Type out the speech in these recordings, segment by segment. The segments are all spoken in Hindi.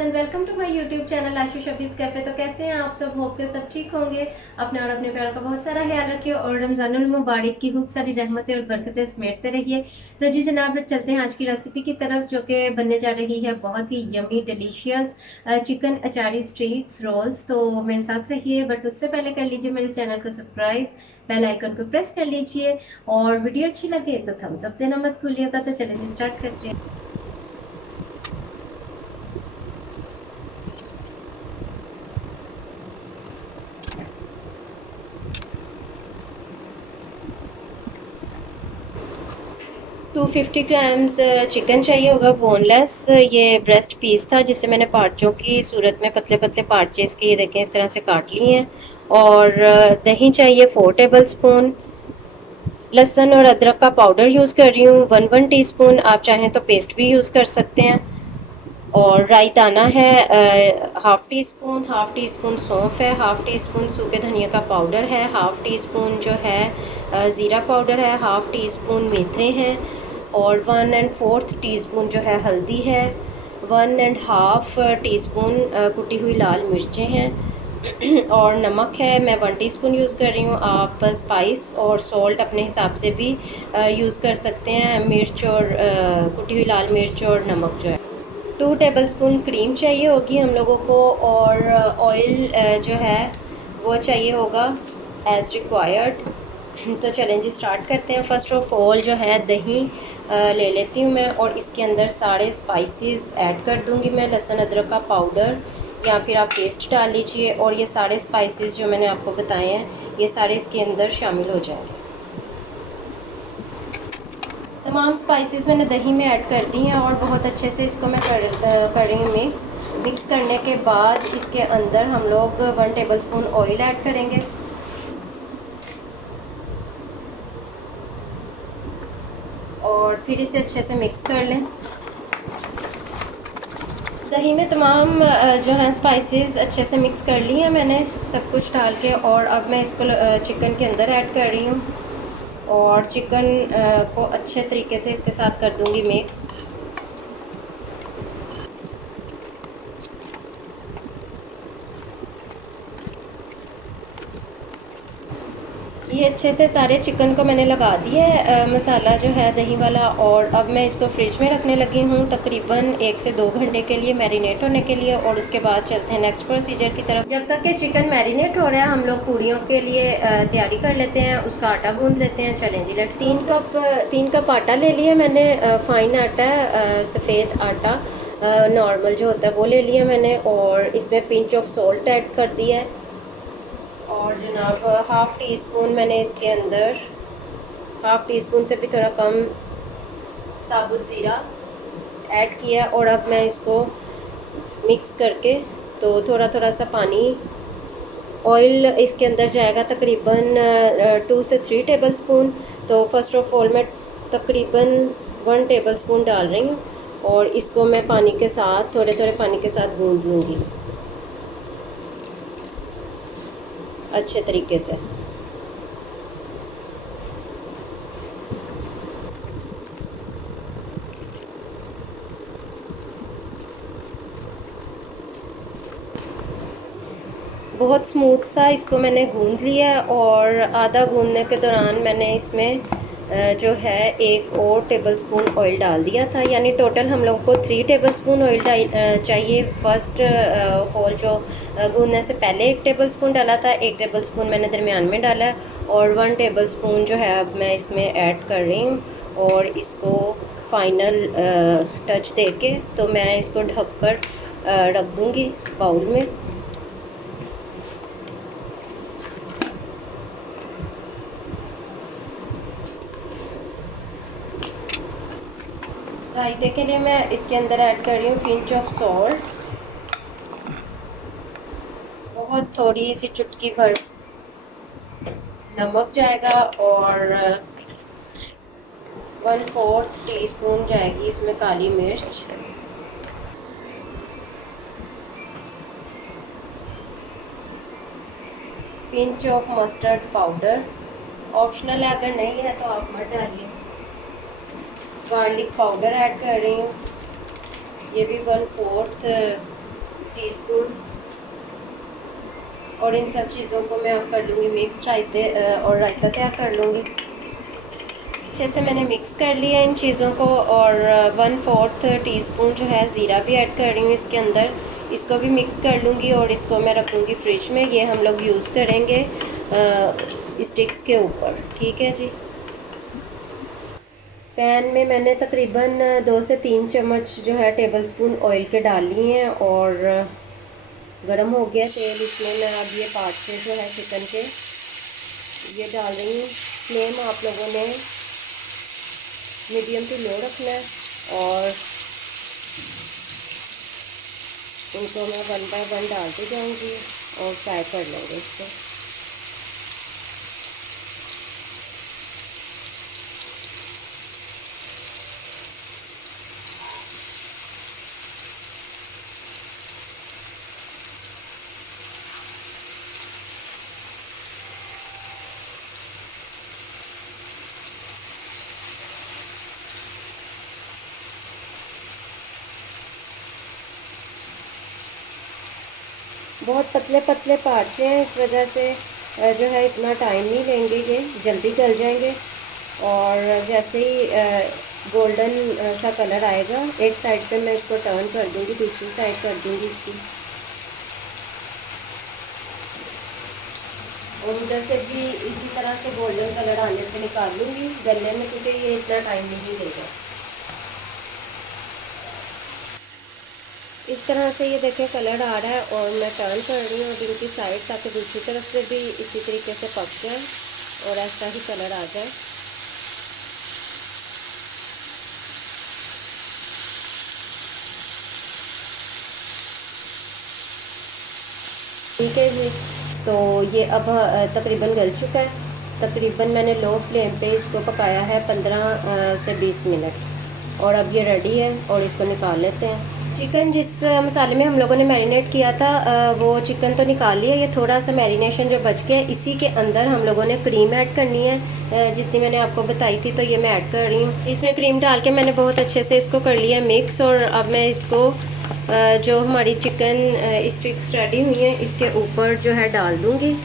And welcome to my YouTube channel Ashu शबीज कैफे। तो कैसे हैं आप सब? होप के सब ठीक होंगे। अपने और अपने प्यारों का बहुत सारा ख्याल रखिए और रमजानुल मुबारक की खूब सारी रहमतें और बरकतें समेटते रहिए। तो जी जनाब, चलते हैं आज की रेसिपी की तरफ, जो कि बनने जा रही है बहुत ही yummy delicious chicken achari streets rolls. तो मेरे साथ रहिए, बट उससे पहले कर लीजिए मेरे चैनल को सब्सक्राइब, बेल आइकन को प्रेस कर लीजिए और वीडियो अच्छी लगे तो थम्स अप देना मत भूलिएगा। तो चलिए स्टार्ट करते हैं। 250 ग्राम्स चिकन चाहिए होगा, बोनलेस। ये ब्रेस्ट पीस था जिसे मैंने पार्चों की सूरत में पतले पतले पार्चेस के, ये देखें इस तरह से काट लिए हैं। और दही चाहिए 4 टेबल स्पून। लहसुन और अदरक का पाउडर यूज़ कर रही हूँ 1 टीस्पून। आप चाहें तो पेस्ट भी यूज़ कर सकते हैं। और राई दाना है हाफ़ टी स्पून सौंफ है, हाफ़ टी स्पून सूखे धनिया का पाउडर है, हाफ़ टी स्पून जो है ज़ीरा पाउडर है, हाफ़ टी स्पून मेथरे हैं और 1 टीस्पून जो है हल्दी है, 1½ टीस्पून कुटी हुई लाल मिर्चें हैं और नमक है, मैं 1 टीस्पून यूज़ कर रही हूँ। आप स्पाइस और सॉल्ट अपने हिसाब से भी यूज़ कर सकते हैं। मिर्च और कुटी हुई लाल मिर्च और नमक जो है। 2 टेबलस्पून क्रीम चाहिए होगी हम लोगों को और ऑयल जो है वो चाहिए होगा एज़ रिक्वायर्ड। तो चलें जी स्टार्ट करते हैं। फ़र्स्ट ऑफ ऑल जो है दही ले लेती हूँ मैं और इसके अंदर सारे स्पाइसेस ऐड कर दूँगी मैं। लहसुन अदरक का पाउडर या फिर आप पेस्ट डाल लीजिए और ये सारे स्पाइसेस जो मैंने आपको बताए हैं ये सारे इसके अंदर शामिल हो जाएंगे। तमाम स्पाइसेस मैंने दही में ऐड कर दी हैं और बहुत अच्छे से इसको मैं कर रही हूँ मिक्स करने के बाद इसके अंदर हम लोग 1 टेबलस्पून ऑयल ऐड करेंगे और फिर इसे अच्छे से मिक्स कर लें। दही में तमाम जो है स्पाइसेस अच्छे से मिक्स कर ली हैं मैंने सब कुछ डाल के, और अब मैं इसको चिकन के अंदर ऐड कर रही हूँ और चिकन को अच्छे तरीके से इसके साथ कर दूंगी मिक्स। ये अच्छे से सारे चिकन को मैंने लगा दिया है मसाला जो है दही वाला, और अब मैं इसको फ्रिज में रखने लगी हूँ तकरीबन 1 से 2 घंटे के लिए मैरिनेट होने के लिए। और उसके बाद चलते हैं नेक्स्ट प्रोसीजर की तरफ। जब तक कि चिकन मैरिनेट हो रहा है हम लोग पूड़ियों के लिए तैयारी कर लेते हैं, उसका आटा गूंद लेते हैं। चलें जी लेट्स। 3 कप आटा ले लिया मैंने, फ़ाइन आटा है, सफ़ेद आटा नॉर्मल जो होता है वो ले लिया मैंने और इसमें पिंच ऑफ सॉल्ट ऐड कर दिया है और जनाब हाफ़ टी स्पून मैंने इसके अंदर, हाफ़ टी स्पून से भी थोड़ा कम साबुत ज़ीरा ऐड किया। और अब मैं इसको मिक्स करके तो थोड़ा थोड़ा सा पानी, ऑयल इसके अंदर जाएगा तकरीबन 2 से 3 टेबलस्पून। तो फ़र्स्ट ऑफ ऑल मैं तकरीबन 1 टेबलस्पून डाल रही हूँ और इसको मैं पानी के साथ, थोड़े थोड़े पानी के साथ गूंद लूँगी अच्छे तरीके से। बहुत स्मूथ सा इसको मैंने गूंद लिया और आधा गूंदने के दौरान मैंने इसमें जो है 1 और टेबलस्पून ऑयल डाल दिया था, यानी टोटल हम लोग को 3 टेबलस्पून ऑयल चाहिए। फ़र्स्ट ऑफ ऑल जो गूंदने से पहले 1 टेबलस्पून डाला था, 1 टेबलस्पून मैंने दरमियान में डाला और 1 टेबलस्पून जो है अब मैं इसमें ऐड कर रही हूँ और इसको फाइनल टच दे के तो मैं इसको ढक कर रख दूँगी बाउल में। रायते के लिए मैं इसके अंदर ऐड कर रही हूँ पिंच ऑफ सॉल्ट, बहुत थोड़ी सी चुटकी भर नमक जाएगा और 1/4 टीस्पून जाएगी इसमें काली मिर्च pinch of mustard powder, optional है, अगर नहीं है तो आप मत डालिए। गार्लिक पाउडर ऐड कर रही हूँ, ये भी 1/4 टीस्पून। और इन सब चीज़ों को मैं अब कर लूँगी मिक्स, रायते और रायता तैयार कर लूँगी। अच्छे से मैंने मिक्स कर लिया इन चीज़ों को। और 1/4 टीस्पून जो है ज़ीरा भी ऐड कर रही हूँ इसके अंदर, इसको भी मिक्स कर लूँगी और इसको मैं रखूँगी फ्रिज में। ये हम लोग यूज़ करेंगे स्टिक्स के ऊपर, ठीक है जी। पैन में मैंने तकरीबन 2 से 3 चम्मच जो है टेबल स्पून ऑयल के डाल लिए हैं और गरम हो गया तेल। इसमें मैं अब ये पार्ट्स जो है चिकन के ये डाल रही हूँ। फ्लेम आप लोगों ने मीडियम टू लो रखना है और उनको मैं 1 बाय 1 डालती जाऊँगी और फ्राई कर लेंगे इसको। बहुत पतले पतले पार्ट्स हैं, इस वजह से जो है इतना टाइम नहीं लेंगे, ये जल्दी गल जाएंगे। और जैसे ही गोल्डन सा कलर आएगा, एक साइड पे मैं इसको टर्न कर दूंगी, दूसरी साइड कर दूंगी इसकी। और उधर से भी इसी तरह से गोल्डन कलर आने से निकाल लूँगी गलने में, क्योंकि ये इतना टाइम नहीं लेगा। इस तरह से ये देखें कलर आ रहा है और मैं टर्न कर रही हूँ इनकी साइड, ताकि दूसरी तरफ से भी इसी तरीके से पक जाए और ऐसा ही कलर आ जाए। ठीक है जी, तो ये अब तकरीबन गल चुका है। तकरीबन मैंने लो फ्लेम पे इसको पकाया है 15 से 20 मिनट और अब ये रेडी है और इसको निकाल लेते हैं। चिकन जिस मसाले में हम लोगों ने मैरिनेट किया था वो चिकन तो निकाल लिया। ये थोड़ा सा मैरिनेशन जो बच गया, इसी के अंदर हम लोगों ने क्रीम ऐड करनी है, जितनी मैंने आपको बताई थी, तो ये मैं ऐड कर रही हूँ। इसमें क्रीम डाल के मैंने बहुत अच्छे से इसको कर लिया मिक्स। और अब मैं इसको जो हमारी चिकन स्टिक्स रेडी हुई हैं इसके ऊपर जो है डाल दूँगी।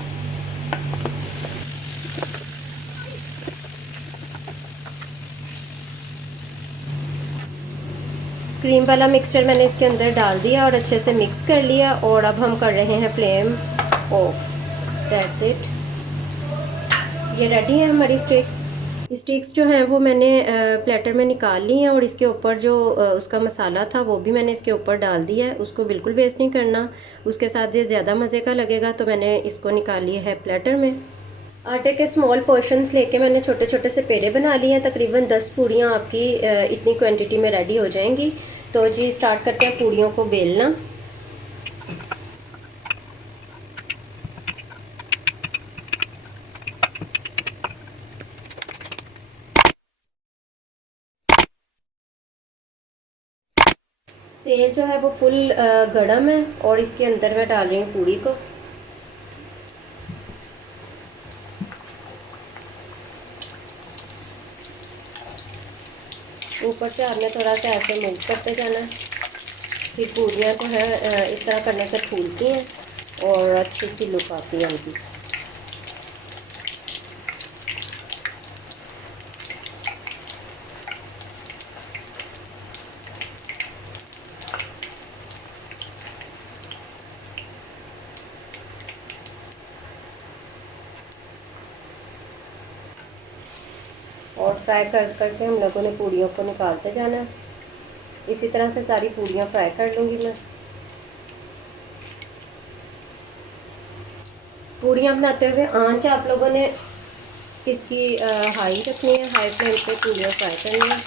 क्रीम वाला मिक्सचर मैंने इसके अंदर डाल दिया और अच्छे से मिक्स कर लिया। और अब हम कर रहे हैं फ्लेम ऑफ। दैट्स इट, ये रेडी है हमारी स्टिक्स। स्टिक्स जो हैं वो मैंने प्लेटर में निकाल ली हैं और इसके ऊपर जो उसका मसाला था वो भी मैंने इसके ऊपर डाल दिया है। उसको बिल्कुल वेस्ट नहीं करना, उसके साथ ये ज़्यादा मज़े का लगेगा, तो मैंने इसको निकाल लिया है प्लेटर में। आटे के स्मॉल पोर्शंस लेके मैंने छोटे छोटे से पेड़े बना लिए हैं। तकरीबन 10 पूड़ियाँ आपकी इतनी क्वांटिटी में रेडी हो जाएंगी। तो जी स्टार्ट करते हैं पूड़ियों को बेलना। तेल जो है वो फुल गरम है और इसके अंदर मैं डाल रही हूँ पूड़ी को। ऊपर से आपने थोड़ा सा ऐसे मूव करते जाना है। फिर पूड़ियाँ जो है इस तरह करने से फूलती हैं और अच्छी सी लुक आती है उनकी। और फ्राई कर करके हम लोगों ने पूड़ियों को निकालते जाना है। इसी तरह से सारी पूड़ियाँ फ्राई कर लूँगी मैं। पूड़ियाँ बनाते हुए आंच आप लोगों ने इसकी हाई रखनी है, हाई फ्लेम पे पूड़ियाँ फ्राई करनी है।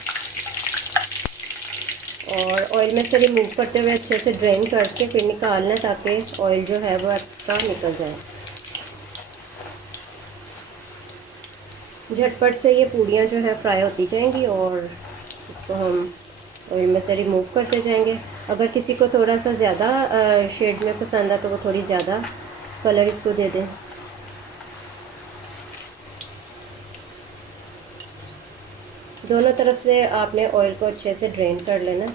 और ऑयल में से रिमूव करते हुए अच्छे से ड्रेन करके फिर निकालना है, ताकि ऑयल जो है वो एक्स्ट्रा निकल जाए। झटपट से ये पूड़ियाँ जो है फ्राई होती जाएंगी और इसको हम ऑयल में से रिमूव करते जाएंगे। अगर किसी को थोड़ा सा ज़्यादा शेड में पसंद है तो वो थोड़ी ज़्यादा कलर इसको दे दें। दोनों तरफ से आपने ऑयल को अच्छे से ड्रेन कर लेना।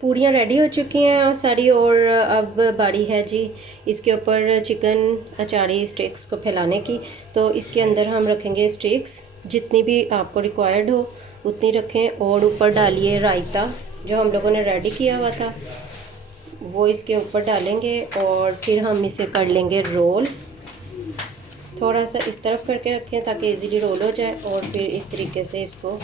पूड़ियाँ रेडी हो चुकी हैं और सारी, और अब बारी है जी इसके ऊपर चिकन अचारी स्टिक्स को फैलाने की। तो इसके अंदर हम रखेंगे स्टिक्स, जितनी भी आपको रिक्वायर्ड हो उतनी रखें, और ऊपर डालिए रायता जो हम लोगों ने रेडी किया हुआ था, वो इसके ऊपर डालेंगे। और फिर हम इसे कर लेंगे रोल। थोड़ा सा इस तरफ करके रखें ताकि इजीली रोल हो जाए, और फिर इस तरीके से इसको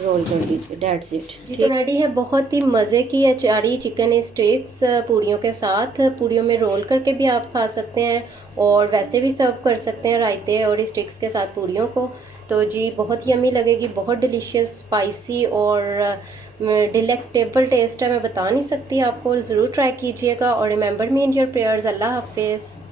रोल कर दीजिए। डेट्स इट जी। तो रेडी है बहुत ही मज़े की अचारी चिकन स्टिक्स पूड़ियों के साथ। पूड़ियों में रोल करके भी आप खा सकते हैं और वैसे भी सर्व कर सकते हैं रायते और स्टिक्स के साथ पूड़ियों को। तो जी बहुत यमी लगेगी, बहुत डिलीशियस, स्पाइसी और डिलेक्टेबल टेस्ट है, मैं बता नहीं सकती आपको। ज़रूर ट्राई कीजिएगा और remember me in your prayers. Allah हाफिज़।